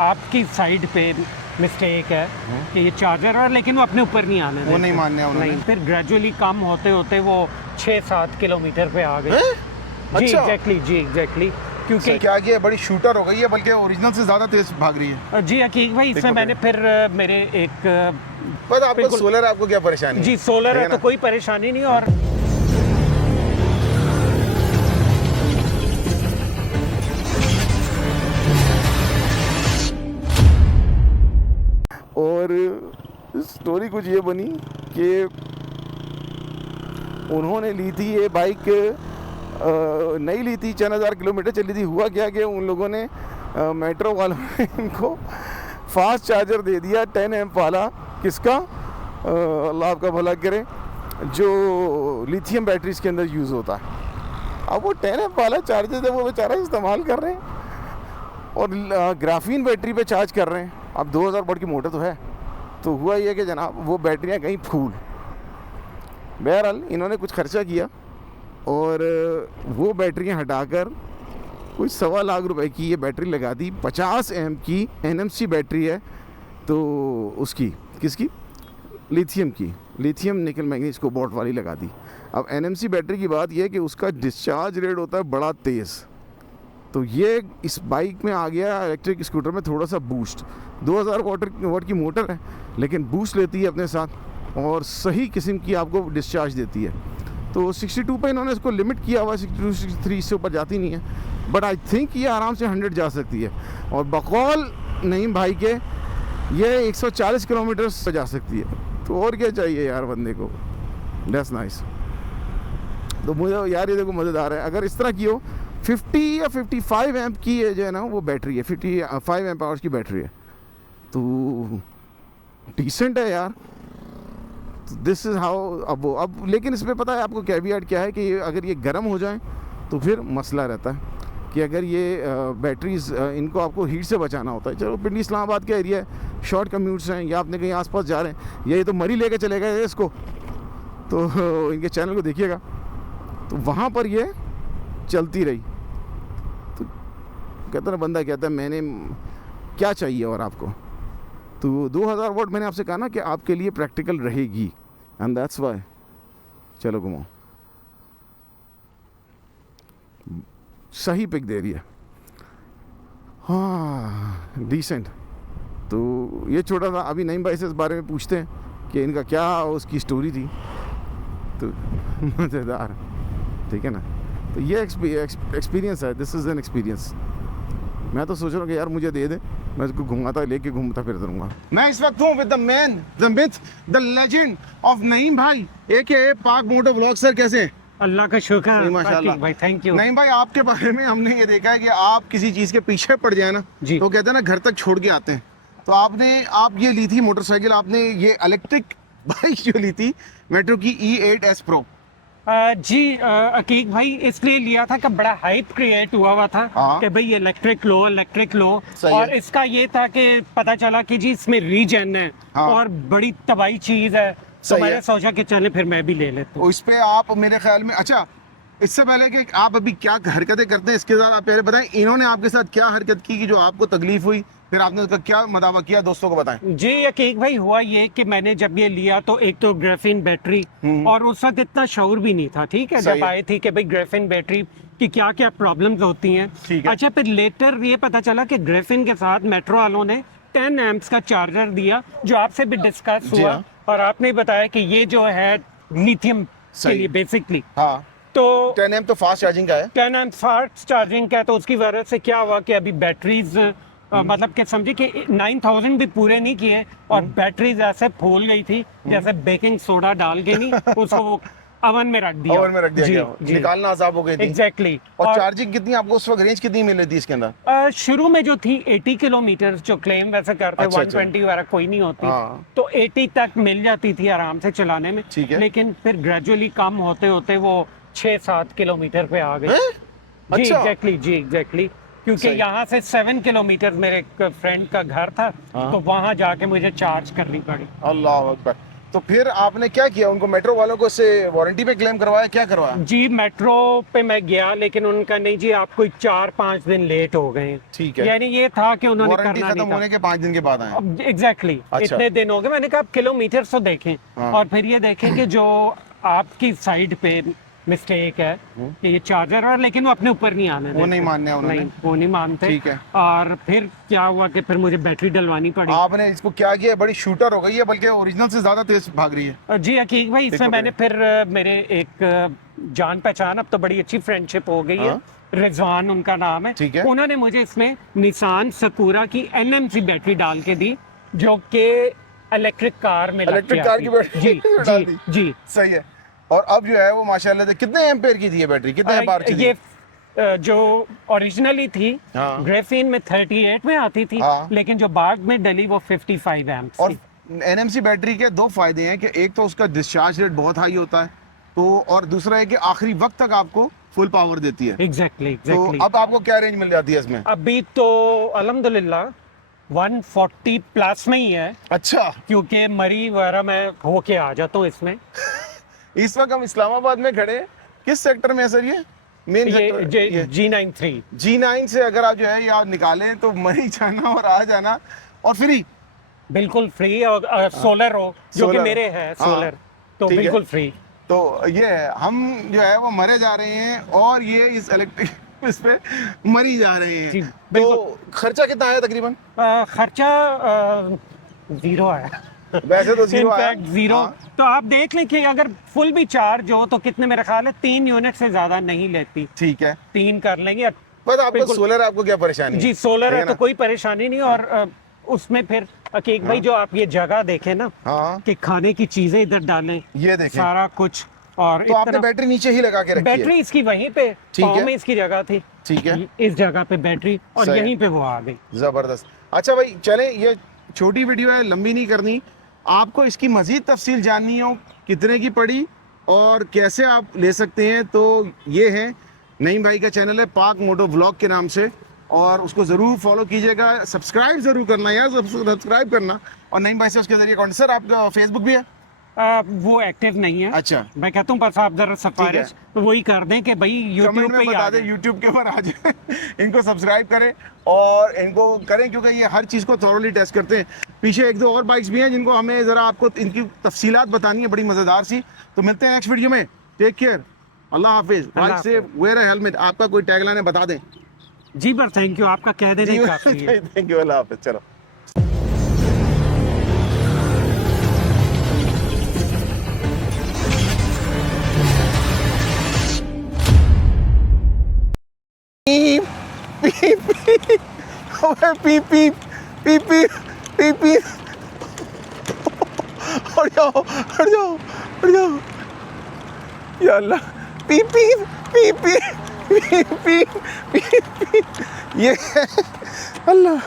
आपकी साइड पे मिस्टेक है कि ये चार्जर है, लेकिन वो अपने ऊपर नहीं आने वो देते। नहीं मानने उन्होंने। नहीं, फिर ग्रेजुअली कम होते होते वो 6-7 किलोमीटर पे आ गए। जी अच्छा। एग्जैक्टली क्योंकि क्या किया, बड़ी शूटर हो गई है, बल्कि ओरिजिनल से ज़्यादा तेज भाग रही है। जी हकीक भाई, इसमें मैंने फिर मेरे एक पर आपको बिल्कुल। सोलर है, आपको क्या परेशानी है? जी सोलर ठीक है ना? तो कोई परेशानी नहीं। और और स्टोरी कुछ ये बनी कि उन्होंने ली थी ये बाइक, नहीं ली थी, 4000 किलोमीटर चली थी। हुआ क्या कि उन लोगों ने मेट्रो वालों ने इनको फास्ट चार्जर दे दिया 10 एम्प वाला। किसका? अल्लाह आपका भला करे, जो लिथियम बैटरीज के अंदर यूज़ होता है। अब वो 10 एम्प वाला चार्जर जब वो बेचारा इस्तेमाल कर रहे हैं और ग्राफीन बैटरी पे चार्ज कर रहे हैं, अब 2000 वाट की मोटर तो है, तो हुआ ये कि जनाब वो बैटरियाँ गई फूल। बहरहाल इन्होंने कुछ खर्चा किया और वो बैटरियाँ हटाकर कुछ 1.25 लाख रुपए की ये बैटरी लगा दी। 50 एम्प की NMC बैटरी है, तो उसकी किसकी? लिथियम की, लिथियम निकल मैग्नीज कोबाल्ट वाली लगा दी। अब NMC बैटरी की बात यह है कि उसका डिस्चार्ज रेट होता है बड़ा तेज़, तो ये इस बाइक में आ गया इलेक्ट्रिक स्कूटर में थोड़ा सा बूस्ट। 2000 वाट की मोटर है, लेकिन बूस्ट लेती है अपने साथ और सही किस्म की आपको डिस्चार्ज देती है। तो 62 पे इन्होंने इसको लिमिट किया हुआ है, 62 63 से ऊपर जाती नहीं है, बट आई थिंक ये आराम से 100 जा सकती है। और बकौल नईम भाई के ये 140 किलोमीटर से जा सकती है, तो और क्या चाहिए यार बंदे को। That's nice. तो मुझे यार ये देखो मज़ेदार है, अगर इस तरह की हो 50 या 55 एम्प की जो है ना वो बैटरी है, 55 एम्प आवर्स की बैटरी है, तो डिसेंट है यार। This is how. अब लेकिन इसमें पता है आपको कैविएट क्या है कि अगर ये गर्म हो जाए तो फिर मसला रहता है कि अगर ये बैटरीज इनको आपको हीट से बचाना होता है। चलो पिंडी इस्लामाबाद का एरिया है, शॉर्ट कम्यूट्स हैं, या आपने कहीं आसपास जा रहे हैं, ये तो मरी लेके चले गए इसको, तो इनके चैनल को देखिएगा, तो वहाँ पर ये चलती रही। तो कहता ना बंदा कहता है मैंने क्या चाहिए और आपको, तो 2000 वाट मैंने आपसे कहा ना कि आपके लिए प्रैक्टिकल रहेगी, एंड दैट्स वाई। चलो घुमाओ, सही पिक दे रही है, हाँ डिसेंट। तो ये छोटा सा अभी नईम भाई से इस बारे में पूछते हैं कि इनका क्या उसकी स्टोरी थी, तो मज़ेदार, ठीक है ना। तो ये एक्सपीरियंस है, दिस इज़ एन एक्सपीरियंस। मैं तो सोच रहा हूँ कि यार मुझे दे दे, मैं इसको घुमाता लेके घूमता फिरता रहूँगा। मैं इस वक्त हूँ with the man, the myth, the legend of Naeem भाई AKA पाक मोटो व्लॉग। सर कैसे हैं? अल्लाह का शुक्र है माशाल्लाह भाई, थैंक यू। नईम भाई, आपके बारे में हमने ये देखा है कि आप किसी चीज़ के पीछे पड़ जाए ना जी। तो कहते हैं ना घर तक छोड़ के आते हैं। तो आप ये ली थी मोटरसाइकिल, आपने ये इलेक्ट्रिक बाइक जो ली थी मेट्रो की E8S Pro। जी अकीक भाई इसलिए लिया था कि बड़ा हाइप क्रिएट हुआ था हाँ। कि भाई इलेक्ट्रिक लो, सही और है। इसका ये था कि पता चला कि जी इसमें रीजन है हाँ। और बड़ी तबाही चीज़ है, तो सही मैंने है। सोचा कि चले फिर मैं भी ले लेता हूँ। तो इस पे आप मेरे ख्याल में, अच्छा इससे पहले कि आप अभी क्या हरकतें करते हैं इसके साथ आप पहले बताएं, इन्होंने आपके साथ क्या हरकत की कि जो आपको तकलीफ हुई, फिर आपने उसका क्या मदावा किया, दोस्तों को बताएं। जी यकीक भाई, हुआ ये कि मैंने जब ये लिया तो एक तो ग्राफीन बैटरी, और उस वक्त इतना शऊर भी नहीं था, ठीक है, सही जब है। आए थी कि भाई ग्राफीन बैटरी की क्या क्या प्रॉब्लम्स होती हैं। ठीक है। अच्छा, फिर लेटर ये पता चला कि ग्राफीन के साथ मेट्रो वालों ने 10 एम्प्स का चार्जर दिया, जो आपसे भी डिस्कस जी हुआ, हाँ। और आपने बताया कि ये जो है लिथियम के सही। लिए बेसिकली, हाँ, तो 10 एम्प तो फास्ट चार्जिंग का है। 10 एम्प फास्ट चार्जिंग का है, तो उसकी वजह से क्या हुआ कि अभी बैटरीज मतलब कि समझिए कि 9000 भी पूरे नहीं किए और बैटरीज ऐसे फूल गई थी जैसे बेकिंग सोडा डाल के नहीं उसको ओवन में रख दिया। ओवन में रख दिया जी, गया, जी। निकालना अजाब हो गई थी। एग्जैक्टली। और चार्जिंग कितनी आपको उस वक्त रेंज कितनी मिली थी इसके अंदर? शुरू में जो थी 80 किलोमीटर जो क्लेम वैसे करते, अच्छा, 120 वगैरह कोई नहीं होती, हाँ। तो 80 तक मिल जाती थी आराम से चलाने में। ठीक है। लेकिन फिर ग्रेजुअली कम होते होते वो 6-7 किलोमीटर पे आ गई। हैं? जी अच्छा। एग्जैक्टली, क्योंकि सही। यहाँ से 7 किलोमीटर मेरे एक फ्रेंड का घर था, हाँ। तो वहाँ जाके मुझे चार्ज करनी पड़ी। अल्लाह अकबर। तो फिर आपने क्या किया, उनको मेट्रो वालों को से वारंटी पे क्लेम करवाया, क्या करवाया? जी मेट्रो पे मैं गया, लेकिन उनका नहीं जी, आप कोई 4-5 दिन लेट हो गए। ठीक है। यानी ये था कि उन्होंने वारंटी करना खत्म नहीं था। होने के 5 दिन के बाद आए। एग्जैक्टली अच्छा। इतने दिन हो गए। मैंने कहा आप किलोमीटर तो देखें, हाँ। और फिर ये देखें कि जो आपकी साइड पे मिस्टेक है कि ये चार्जर है, लेकिन वो अपने ऊपर नहीं आने वो देते। नहीं मानने उन्होंने? नहीं, वो नहीं मानते। ठीक है। और फिर क्या हुआ कि फिर मुझे बैटरी डलवानी पड़ी। आपने इसको क्या किया, बड़ी शूटर हो गई है, बल्कि ओरिजिनल से ज्यादा तेज भाग रही है। जी हकीक भाई, इसमें देखो मैंने फिर मेरे एक जान पहचान, अब तो बड़ी अच्छी फ्रेंडशिप हो गई है, हाँ। रिजवान उनका नाम है। ठीक है। उन्होंने मुझे इसमें निसान सकूरा की NMC बैटरी डाल के दी, जो कि इलेक्ट्रिक कार में इलेक्ट्रिक कार की बैटरी जी डाल जी दी। जी। सही है। और अब जो है वो माशाल्लाह से कितने एम्पेयर की थी ये बैटरी, कितने एम्पायर की थी? ये जो ओरिजिनली थी हाँ। ग्रेफीन में 38 में आती थी, हाँ। लेकिन जो बाद में डली वो 55 एम्प्स और थी। एनएमसी बैटरी के दो फायदे हैं कि एक तो उसका डिस्चार्ज रेट बहुत हाई होता है, तो और दूसरा है कि आखिरी वक्त तक आपको फुल पावर देती है। एग्जैक्टली तो एग्जैक्टली। अब आपको क्या रेंज मिल जाती है इसमें? अभी तो अल्हम्दुलिल्लाह 140 प्लस में ही है, अच्छा, क्योंकि मरी वगैरह मैं होके आ जाता हूँ इसमें। इस वक्त हम इस्लामाबाद में खड़े हैं। किस सेक्टर में है सर ये? मेन सेक्टर ये G93। G9 से अगर आप जो है ये आप निकालें तो मरी जाना और आ जाना और फ्री। बिल्कुल फ्री, और सोलर हो जो कि सोलर। मेरे है हाँ, सोलर, तो ठीक है। बिल्कुल फ्री। तो ये है, हम जो है वो मरे जा रहे हैं और ये इस इलेक्ट्रिक इस पे मरी जा रहे हैं। जी, तो बिल्कुल। खर्चा कितना आया तकरीबन? खर्चा जीरो है। वैसे तो जीरो आया। In fact zero. हाँ। तो आप देख लें कि अगर फुल भी चार्ज हो तो कितने, मेरा ख्याल है 3 यूनिट से ज्यादा नहीं लेती। ठीक है। 3 कर लेंगे। बस आपको बिल्कुल। सोलर, आपको क्या परेशानी जी सोलर ठीक है तो कोई परेशानी नहीं। और उसमें फिर अकीक भाई जो आप ये जगह देखें ना, हाँ, कि खाने की चीजें इधर डालें, ये देखें। सारा कुछ। और तो आपने बैटरी नीचे ही लगा के रखी है? बैटरी इसकी वहीं पे, ठीक है। पाँव में इसकी जगह थी, ठीक है। इस जगह पे बैटरी, और सही है। यहीं पे वो आ गई। जबरदस्त। अच्छा भाई चलें, ये छोटी वीडियो है, लंबी नहीं करनी। आपको इसकी मजीद तफसील जाननी हो, कितने की पड़ी और कैसे आप ले सकते हैं, तो ये है नईम भाई का चैनल है पाक मोटो व्लॉग के नाम से, और उसको ज़रूर फॉलो कीजिएगा। सब्सक्राइब ज़रूर करना यार, सब्सक्राइब करना। और नईम भाई से उसके जरिए कौन सर आपका फेसबुक भी है? वो एक्टिव नहीं है। अच्छा, मैं कहता हूँ बस आप जरा सिफारिश तो वही कर दें कि भाई कमेंट यूट्यूब में पे ही बता आ दें, जाए। यूट्यूब के ऊपर आ जाए। इनको सब्सक्राइब करें और इनको करें, क्योंकि ये हर चीज़ को थॉरली टेस्ट करते हैं। पीछे 1-2 और बाइक्स भी हैं जिनको हमें ज़रा आपको इनकी तफसीलात बतानी है, बड़ी मज़ेदार सी। तो मिलते हैं नेक्स्ट वीडियो में। टेक केयर, अल्लाह हाफिज़। अल्लाह बाइक से वेयर अ हेलमेट। आपका कोई टैगलाइन है बता दें। जी पर थैंक यू, आपका कह देने ही काफी है। थैंक यू, अल्लाह हाफिज़। चलो। पीप पीप ओए पीप पीप पीप पीप पीप पीप। हट जाओ हट जाओ हट जाओ, या अल्लाह। पीप पीप पीप पीप पीप पीप पीप पीप। ये अल्लाह।